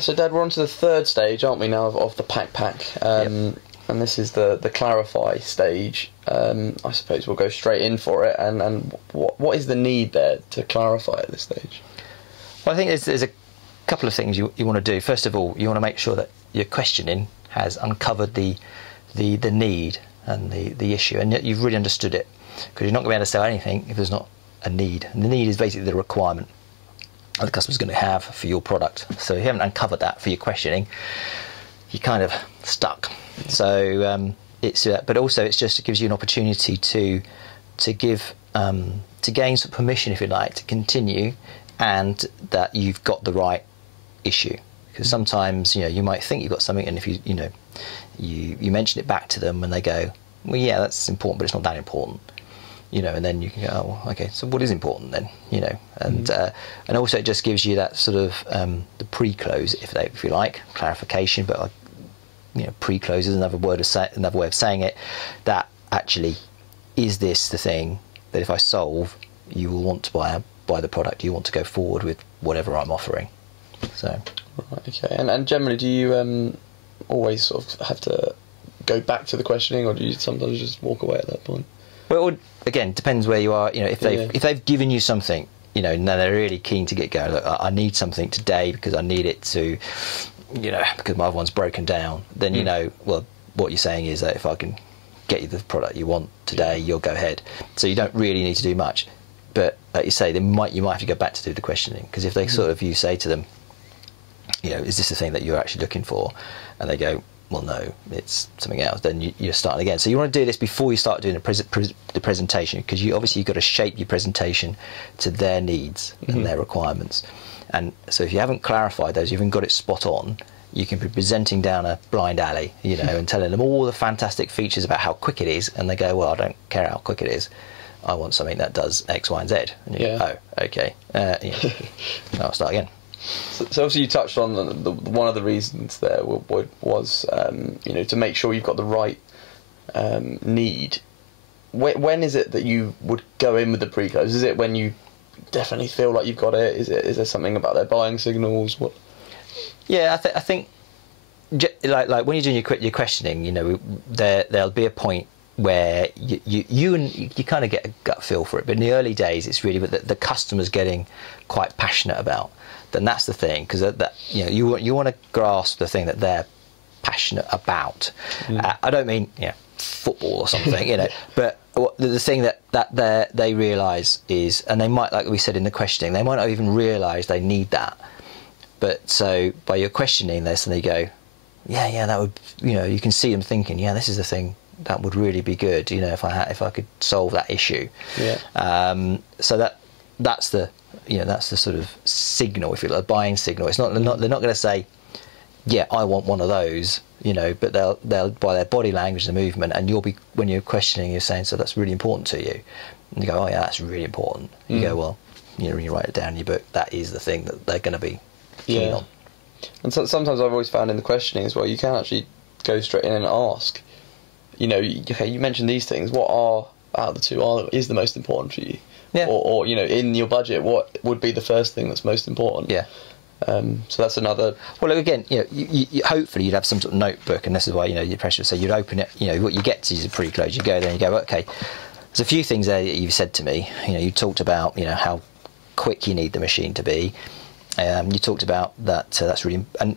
So Dad, we're on to the third stage, aren't we now, of the pack? Yep. And this is the clarify stage. I suppose we'll go straight in for it. And what is the need there to clarify at this stage? Well, I think there's a couple of things you want to do. First of all, you want to make sure that your questioning has uncovered the need and the issue, and yet you've really understood it, because you're not going to be able to sell anything if there's not a need. And the need is basically the requirement that the customer's going to have for your product. So if you haven't uncovered that for your questioning, you're kind of stuck. So but also it gives you an opportunity to gain some permission, if you like, to continue, and that you've got the right issue. Because sometimes you might think you've got something, and if you mention it back to them and they go, well, yeah, that's important, but it's not that important. And then you can go, oh, well, okay, so what is important then? And also it just gives you that sort of the pre-close, if you like, clarification. But pre-close is another way of saying it. That actually, is this the thing that if I solve, you will want to buy the product? You want to go forward with whatever I'm offering. So. Right. Okay. And generally, do you always sort of have to go back to the questioning, or do you sometimes just walk away at that point? Well, again, depends where you are. If they've given you something, and they're really keen to get going. Look, I need something today because I need it to, because my other one's broken down. Then well, what you're saying is that if I can get you the product you want today, you'll go ahead. So you don't really need to do much. But like you say, you might have to go back to do the questioning, because if they you say to them, is this the thing that you're actually looking for? And they go, well, no, it's something else. Then you're starting again. So you want to do this before you start doing the presentation, because you've got to shape your presentation to their needs and their requirements. And so if you haven't clarified those, you haven't got it spot on, you can be presenting down a blind alley, and telling them all the fantastic features about how quick it is, and they go, well, I don't care how quick it is. I want something that does X, Y, and Z. And you go, oh, okay. I'll start again. So obviously you touched on one of the reasons there was to make sure you've got the right need. When is it that you would go in with the pre-close? Is it when you definitely feel like you've got it? Is there something about their buying signals? What? Yeah, I think like when you're doing your questioning, there'll be a point where you kind of get a gut feel for it. But in the early days, it's really what the customer's getting quite passionate about. Then that's the thing, because you want to grasp the thing that they're passionate about. I don't mean football or something, but the thing that they realise is, and they might, like we said in the questioning, they might not even realise they need that. But so by your questioning this, and they go, yeah, that would, you can see them thinking, yeah, this is the thing that would really be good, if I could solve that issue. Yeah. So that's the sort of signal, if you like, a buying signal. It's not they're not going to say, yeah, I want one of those, but they'll by their body language and movement, and when you're questioning, you're saying, so that's really important to you, and you go, oh yeah, that's really important. You go, well, when you write it down in your book, that is the thing that they're going to be keen on. And sometimes I've always found in the questioning as well, you can actually go straight in and ask, okay, you mentioned these things, what out of the two is the most important for you? Yeah. Or in your budget, what would be the first thing that's most important? Yeah. So that's another. Well, again, you hopefully you'd have some sort of notebook, and this is why your pressure. So you'd open it. What you get to is a pre-close. You go there and you go, okay. There's a few things there that you've said to me. You talked about how quick you need the machine to be. You talked about that. That's really and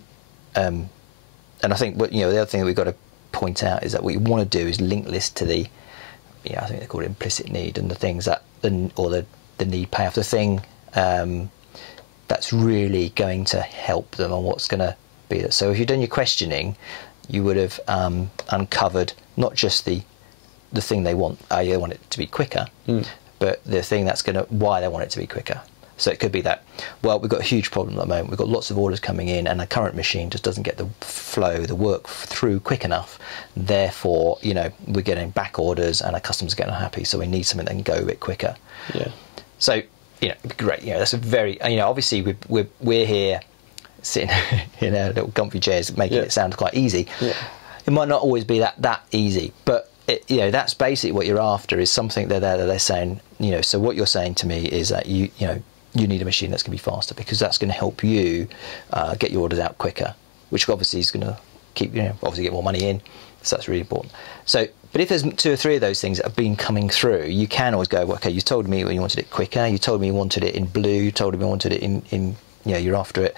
I think the other thing that we've got to point out is that what you want to do is link this to the. I think they call it implicit need, and the things that the need payoff, the thing that's really going to help them on what's going to be it. So if you've done your questioning, you would have uncovered not just the thing they want, they want it to be quicker, but the thing that's why they want it to be quicker. So it could be that, well, we've got a huge problem at the moment. We've got lots of orders coming in, and the current machine just doesn't get the flow, the work through quick enough. Therefore, we're getting back orders, and our customers are getting unhappy. So we need something that can go a bit quicker. Yeah. So great. That's a very obviously we're here sitting in our little comfy chairs, making it sound quite easy. Yeah. It might not always be that easy, but that's basically what you're after, is something that they're saying. So what you're saying to me is that you need a machine that's going to be faster, because that's going to help you get your orders out quicker, which obviously is going to keep, obviously get more money in. So that's really important. So, but if there's 2 or 3 of those things that have been coming through, you can always go, well, okay, you told me you wanted it quicker, you told me you wanted it in blue, you told me you wanted it in you're after it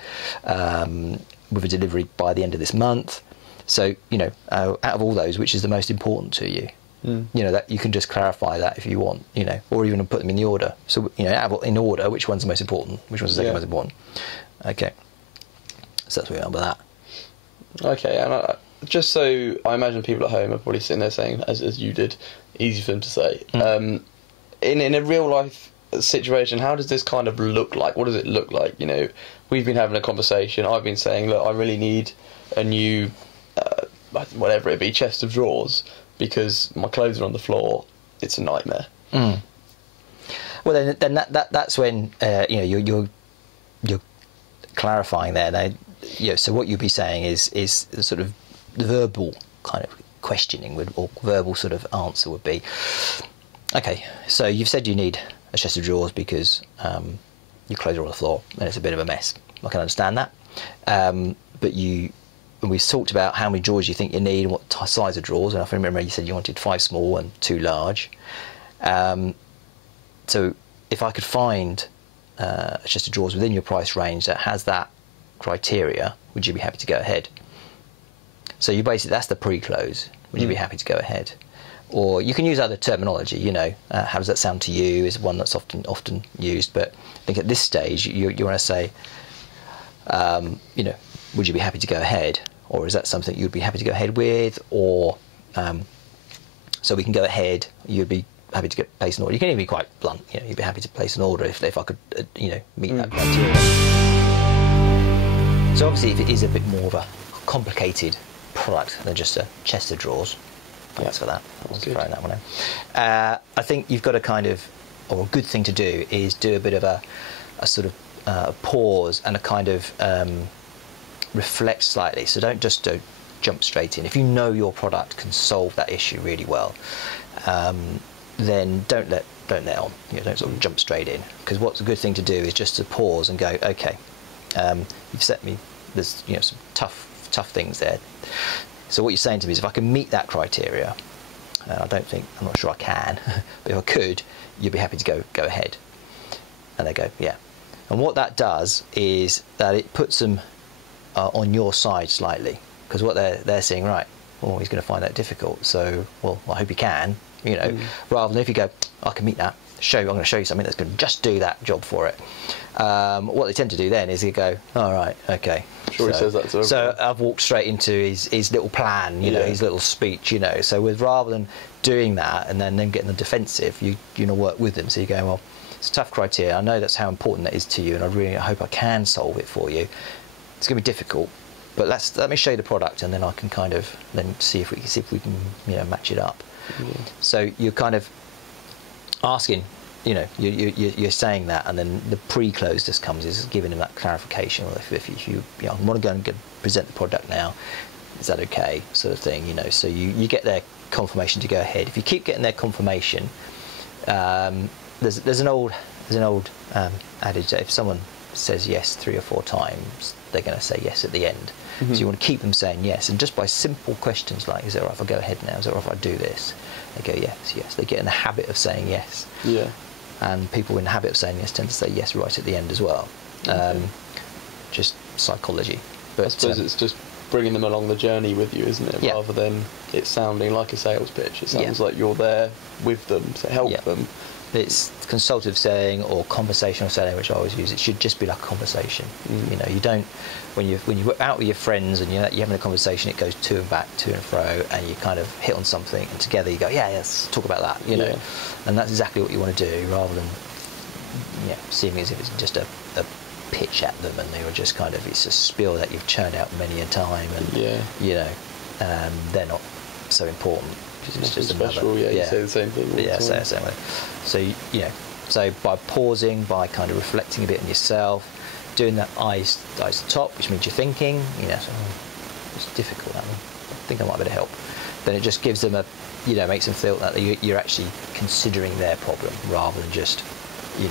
with a delivery by the end of this month. So, out of all those, which is the most important to you? That you can just clarify that if you want, or even put them in the order. So, in order, which one's the most important? Which one's the second most important? Okay. So that's where we are with that. Okay, and just so I imagine people at home are probably sitting there saying, as you did, easy for them to say. In a real life situation, how does this kind of look like? What does it look like? We've been having a conversation. I've been saying, look, I really need a new, whatever it be, chest of drawers, because my clothes are on the floor. It's a nightmare. Well, then that's when you're clarifying there. Now, so what you'd be saying is sort of the verbal kind of questioning or verbal sort of answer would be, okay, so you've said you need a chest of drawers because your clothes are on the floor and it's a bit of a mess. I can understand that, but we've talked about how many drawers you think you need and what size of drawers, and I remember you said you wanted 5 small and 2 large. So if I could find a chest of drawers within your price range that has that criteria, would you be happy to go ahead? So you basically, that's the pre-close. Would you be happy to go ahead? Or you can use other terminology, how does that sound to you is one that's often used, but I think at this stage you want to say, would you be happy to go ahead? Or is that something you'd be happy to go ahead with? Or so we can go ahead, you'd be happy to place an order. You can even be quite blunt, you'd be happy to place an order if I could, meet that criteria. So obviously if it is a bit more of a complicated product than just a chest of drawers, thanks for that. I was throwing that one in. I think you've got to or a good thing to do is do a bit of a sort of pause and a kind of reflect slightly. So don't just jump straight in. If you know your product can solve that issue really well, then don't let on. Don't sort of jump straight in, because what's a good thing to do is just to pause and go, okay, you've set me. There's some tough things there. So what you're saying to me is, if I can meet that criteria, I'm not sure I can, but if I could, you'd be happy to go ahead. And they go, yeah. And what that does is that it puts them on your side slightly, because what they're saying, right, oh, he's going to find that difficult, so, well, I hope he can, rather than if you go, I can meet that, I'm going to show you something that's going to just do that job for it. What they tend to do then is they go, all right, okay. Sure, he says that to everyone. So I've walked straight into his little plan, his little speech, So rather than doing that and then getting the defensive, you work with them. So you're going, well, it's a tough criteria. I know that's how important that is to you, and I really hope I can solve it for you. It's going to be difficult, but let me show you the product, and then I can kind of then see if we can match it up. So you're kind of asking, you're saying that, and then the pre-close just comes, is giving him that clarification. Well, if you want to go and present the product now, is that okay, sort of thing, So you get their confirmation to go ahead. If you keep getting their confirmation, there's an old adage that if someone says yes 3 or 4 times, they're going to say yes at the end. So you want to keep them saying yes, and just by simple questions like, is it all right if I go ahead now? Is it all right if I do this? They go yes. They get in the habit of saying yes. Yeah. And people in the habit of saying yes tend to say yes right at the end as well. Just psychology. But I suppose it's just bringing them along the journey with you, isn't it? Rather than it sounding like a sales pitch. It sounds like you're there with them to help them. It's consultative selling or conversational selling, which I always use. It should just be like a conversation. You don't, when you're out with your friends and you're having a conversation, it goes to and back, to and fro, and you kind of hit on something, and together you go, let's talk about that, and that's exactly what you want to do, rather than seeming as if it's just a pitch at them, and they were just kind of, it's a spiel that you've churned out many a time, and they're not so important. It's just special, you say the same thing. Say the same way. So so by pausing, by kind of reflecting a bit on yourself, doing that eyes to top, which means you're thinking, so, it's difficult. That one. I think I might be able to help. Then it just gives them makes them feel that you're actually considering their problem, rather than just, being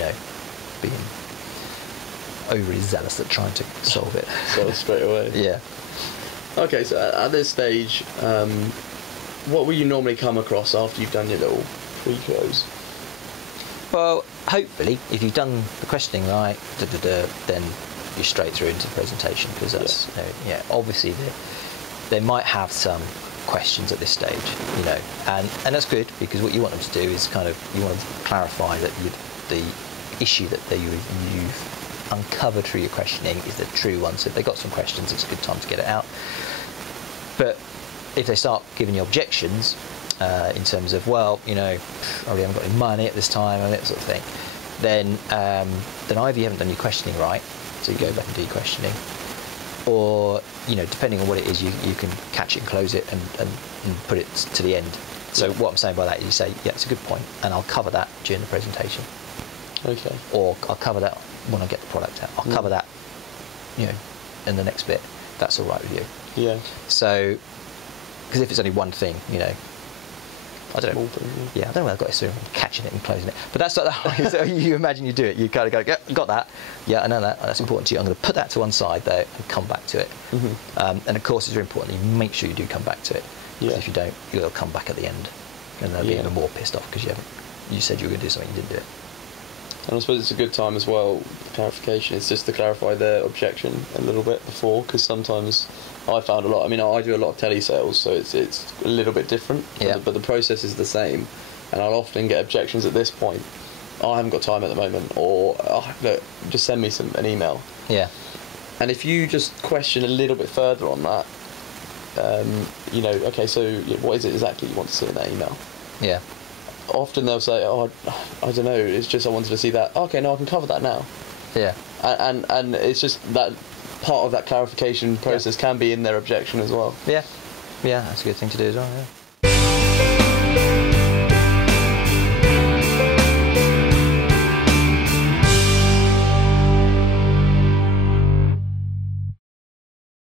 overly zealous at trying to solve it. So straight away. Yeah. Okay, so at this stage, what will you normally come across after you've done your little pre-close? Well, hopefully, if you've done the questioning right, then you're straight through into the presentation, because that's, obviously they might have some questions at this stage, and that's good, because what you want them to do is you want to clarify that the issue that you've uncovered through your questioning is the true one. So if they've got some questions, it's a good time to get it out. But if they start giving you objections, in terms of, well, I really haven't got any money at this time, and that sort of thing, then either you haven't done your questioning right, so you go back and do your questioning, or depending on what it is, you can catch it and close it and put it to the end. So what I'm saying by that is, you say, yeah, it's a good point, and I'll cover that during the presentation. Okay. Or I'll cover that when I get the product out. I'll cover that, in the next bit. That's all right with you. Yeah. So, because if it's only one thing, I don't know. Yeah, I don't know where I've got it, so I'm catching it and closing it. But that's like so you imagine you do it. You kind of go, yeah, got that. Yeah, I know that. That's important to you. I'm going to put that to one side though and come back to it. And of course, it's very important that you make sure you do come back to it. Because if you don't, you'll come back at the end, and they'll be even more pissed off because you said you were going to do something, you didn't do it. And I suppose it's a good time as well, clarification, is just to clarify their objection a little bit before, because sometimes I found a lot, I do a lot of telesales, so it's a little bit different, but the process is the same, and I'll often get objections at this point. I haven't got time at the moment, or look, just send me an email. Yeah. And if you just question a little bit further on that, okay, so what is it exactly you want to see in that email? Yeah. Often they'll say, oh, I don't know, it's just I wanted to see that. Okay, no, I can cover that now. Yeah. And it's just that part of that clarification process can be in their objection as well. Yeah. Yeah, that's a good thing to do as well, yeah.